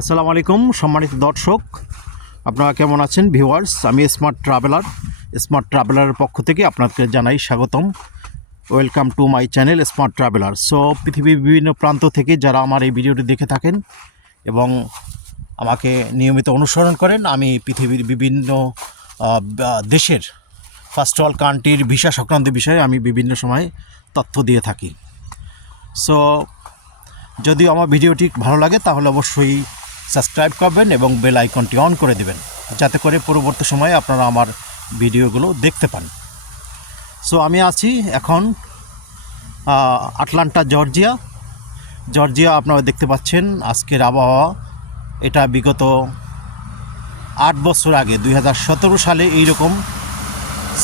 আসসালামু আলাইকুম সম্মানিত দর্শক, আপনারা কেমন আছেন ভিউয়ার্স? আমি স্মার্ট ট্রাভেলারের পক্ষ থেকে আপনাদেরকে জানাই স্বাগতম। Welcome to my channel smart traveller. So পৃথিবীর বিভিন্ন প্রান্ত থেকে যারা আমার এই ভিডিওটি দেখে থাকেন এবং আমাকে নিয়মিত অনুসরণ করেন, আমি পৃথিবীর বিভিন্ন দেশের ফার্স্ট ওয়ার্ল্ড কান্ট্রির ভিসা সংক্রান্ত বিষয়ে আমি বিভিন্ন সময় তথ্য দিয়ে থাকি। সো যদি আমার ভিডিওটি ভালো লাগে তাহলে অবশ্যই সাবস্ক্রাইব করবেন এবং বেল আইকনটি অন করে দেবেন, যাতে করে পরবর্তী সময়ে আপনারা আমার ভিডিওগুলো দেখতে পান। সো আমি আছি এখন আটলান্টা, জর্জিয়া। আপনারা দেখতে পাচ্ছেন আজকের আবহাওয়া। এটা বিগত 8 বছর আগে 2017 সালে এইরকম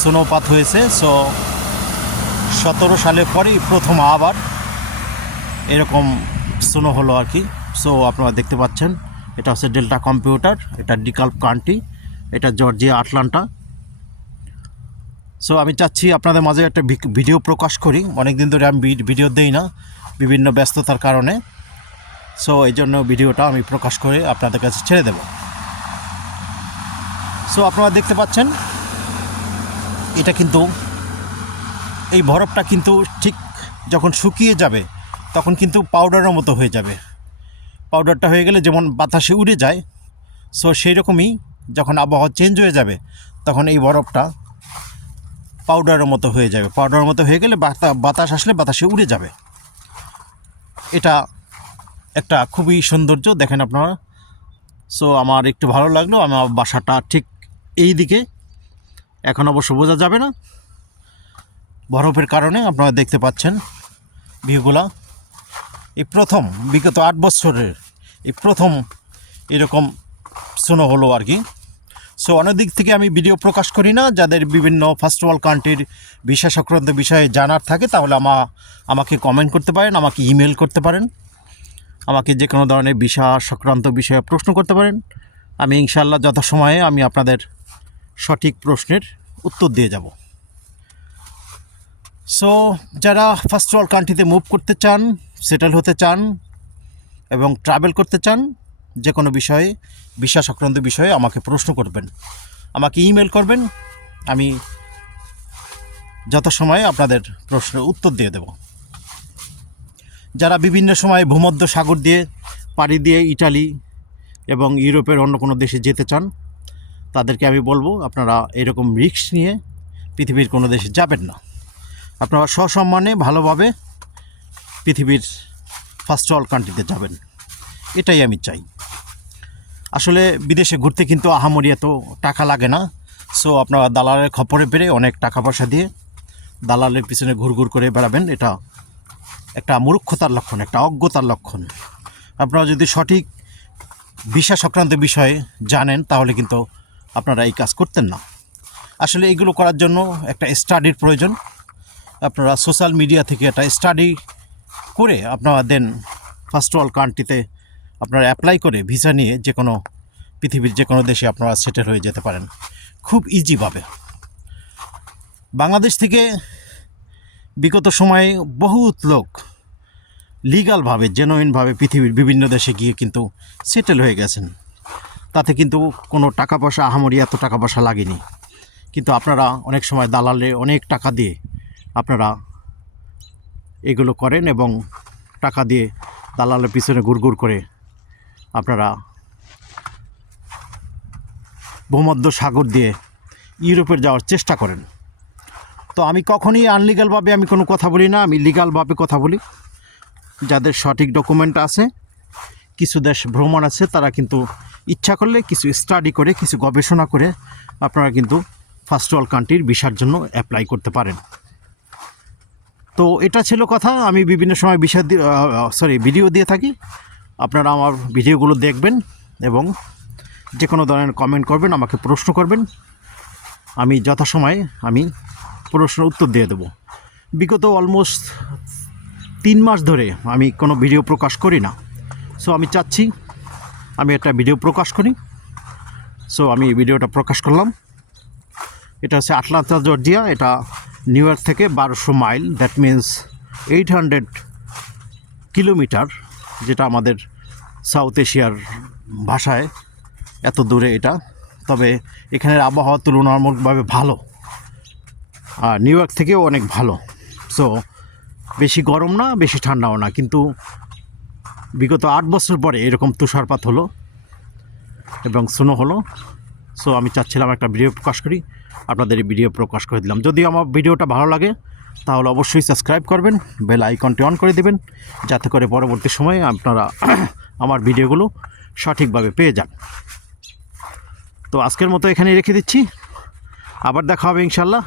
স্নোপাত হয়েছে। সো 17 সালে পরেই প্রথম আবার এরকম স্নো হলো আর কি। সো আপনারা দেখতে পাচ্ছেন এটা হচ্ছে ডেল্টা কম্পিউটার, এটা ডিকালপ কান্ট্রি, এটা জর্জিয়া, আটলান্টা। সো আমি চাচ্ছি আপনাদের মাঝে একটা ভিডিও প্রকাশ করি। অনেক দিন ধরে আমি ভিডিও দেই না বিভিন্ন ব্যস্ততার কারণে। সো এই জন্য ভিডিওটা আমি প্রকাশ করে আপনাদের কাছে ছেড়ে দেব। সো আপনারা দেখতে পাচ্ছেন এটা কিন্তু এই বরফটা কিন্তু ঠিক যখন শুকিয়ে যাবে তখন কিন্তু পাউডারের মতো হয়ে যাবে। পাউডারটা হয়ে গেলে যেমন বাতাসে উড়ে যায়, সো সেই রকমই যখন আবহাওয়া চেঞ্জ হয়ে যাবে তখন এই বরফটা পাউডারের মতো হয়ে যাবে। পাউডারের মতো হয়ে গেলে বাতাস আসলে বাতাসে উড়ে যাবে। এটা একটা খুবই সৌন্দর্য, দেখেন আপনারা। সো আমার একটু ভালো লাগলো। আমার বাসাটা ঠিক এই দিকে, এখন অবশ্য বোঝা যাবে না বরফের কারণে। আপনারা দেখতে পাচ্ছেন ভিউগুলা। এই প্রথম বিগত 8 বছরের এই প্রথম এরকম স্নো হলো আর কি। সো অনেক দিক থেকে আমি ভিডিও প্রকাশ করি না। যাদের বিভিন্ন ফার্স্ট ওয়ার্ল্ড কান্ট্রির ভিসা সংক্রান্ত বিষয়ে জানার থাকে তাহলে আমাকে কমেন্ট করতে পারেন, আমাকে ইমেল করতে পারেন, আমাকে যে কোনো ধরনের ভিসা সংক্রান্ত বিষয়ে প্রশ্ন করতে পারেন। আমি ইনশাআল্লাহ যথাসময়ে আমি আপনাদের সঠিক প্রশ্নের উত্তর দিয়ে যাব। সো যারা ফার্স্ট ওয়ার্ল্ড কান্ট্রিতে মুভ করতে চান, সেটেল হতে চান এবং ট্রাভেল করতে চান, যে কোনো বিষয়ে ভিসা সংক্রান্ত বিষয়ে আমাকে প্রশ্ন করবেন, আমাকে ইমেল করবেন। আমি যথাসময়ে আপনাদের প্রশ্নের উত্তর দিয়ে দেব। যারা বিভিন্ন সময় ভূমধ্য সাগর দিয়ে পাড়ি দিয়ে ইটালি এবং ইউরোপের অন্য কোনো দেশে যেতে চান, তাদেরকে আমি বলবো আপনারা এরকম রিস্ক নিয়ে পৃথিবীর কোনো দেশে যাবেন না। আপনারা সসম্মানে ভালোভাবে পৃথিবীর ফার্স্ট ওয়ার্ল্ড কান্ট্রিতে যাবেন, এটাই আমি চাই। আসলে বিদেশে ঘুরতে কিন্তু আহামরি এত টাকা লাগে না। সো আপনারা দালালের খপ্পরে পেরে অনেক টাকা পয়সা দিয়ে দালালের পিছনে ঘুরঘুর করে বেড়াবেন, এটা একটা মূর্খতার লক্ষণ, একটা অজ্ঞতার লক্ষণ। আপনারা যদি সঠিক ভিসা সংক্রান্ত বিষয়ে জানেন তাহলে কিন্তু আপনারা এই কাজ করতেন না। আসলে এইগুলো করার জন্য একটা স্টাডির প্রয়োজন। আপনারা সোশ্যাল মিডিয়া থেকে একটা স্টাডি করে আপনারা দেন ফার্স্ট ওয়ার্ল্ড কান্ট্রিতে আপনারা অ্যাপ্লাই করে ভিসা নিয়ে যে কোনো পৃথিবীর যে কোনো দেশে আপনারা সেটেল হয়ে যেতে পারেন খুব ইজিভাবে। বাংলাদেশ থেকে বিগত সময়ে বহুত লোক লিগালভাবে, জেনুইনভাবে পৃথিবীর বিভিন্ন দেশে গিয়ে কিন্তু সেটেল হয়ে গেছেন। তাতে কিন্তু কোনো টাকা পয়সা, আহামরি এত টাকা পয়সা লাগেনি। কিন্তু আপনারা অনেক সময় দালালে অনেক টাকা দিয়ে আপনারা এগুলো করেন এবং টাকা দিয়ে দালালের পিছনে ঘুরঘুর করে আপনারা ভূমধ্য সাগর দিয়ে ইউরোপের যাওয়ার চেষ্টা করেন। তো আমি কখনই আনলিগালভাবে আমি কোনো কথা বলি না, আমি লিগালভাবে কথা বলি। যাদের সঠিক ডকুমেন্ট আছে, কিছু দেশ ভ্রমণ আছে, তারা কিন্তু ইচ্ছা করলে কিছু স্টাডি করে, কিছু গবেষণা করে আপনারা কিন্তু ফার্স্ট ওয়ার্ল্ড কান্ট্রির ভিসার জন্য অ্যাপ্লাই করতে পারেন। তো এটা ছিল কথা। আমি বিভিন্ন সময় ভিডিও দিয়ে থাকি। আপনারা আমার ভিডিওগুলো দেখবেন এবং যে কোনো ধরনের কমেন্ট করবেন, আমাকে প্রশ্ন করবেন। আমি যথাসময়ে আমি প্রশ্নের উত্তর দিয়ে দেব। বিগত অলমোস্ট 3 মাস ধরে আমি কোনো ভিডিও প্রকাশ করি না। সো আমি চাচ্ছি আমি একটা ভিডিও প্রকাশ করি। সো আমি ভিডিওটা প্রকাশ করলাম। এটা হচ্ছে আটলান্টা, জর্জিয়া। এটা নিউ ইয়র্ক থেকে 1200 মাইল, দ্যাট মিন্স 800 কিলোমিটার, যেটা আমাদের সাউথ এশিয়ার ভাষায় এত দূরে এটা। তবে এখানের আবহাওয়া তুলনামূলকভাবে ভালো, আর নিউ ইয়র্ক থেকেও অনেক ভালো। সো বেশি গরম না, বেশি ঠান্ডাও না, কিন্তু বিগত 8 বছর পরে এরকম তুষারপাত হলো এবং স্নো হলো। সো আমি চাচ্ছিলাম একটা ভিডিও প্রকাশ করি, আপনাদের এই ভিডিও প্রকাশ করে দিলাম। যদি আমার ভিডিওটা ভালো লাগে তাহলে অবশ্যই সাবস্ক্রাইব করবেন, বেল আইকনটি অন করে দেবেন, যাতে করে পরবর্তী সময়ে আপনারা আমার ভিডিওগুলো সঠিকভাবে পেয়ে যান। তো আজকের মতো এখানেই রেখে দিচ্ছি, আবার দেখা হবে ইনশাল্লাহ।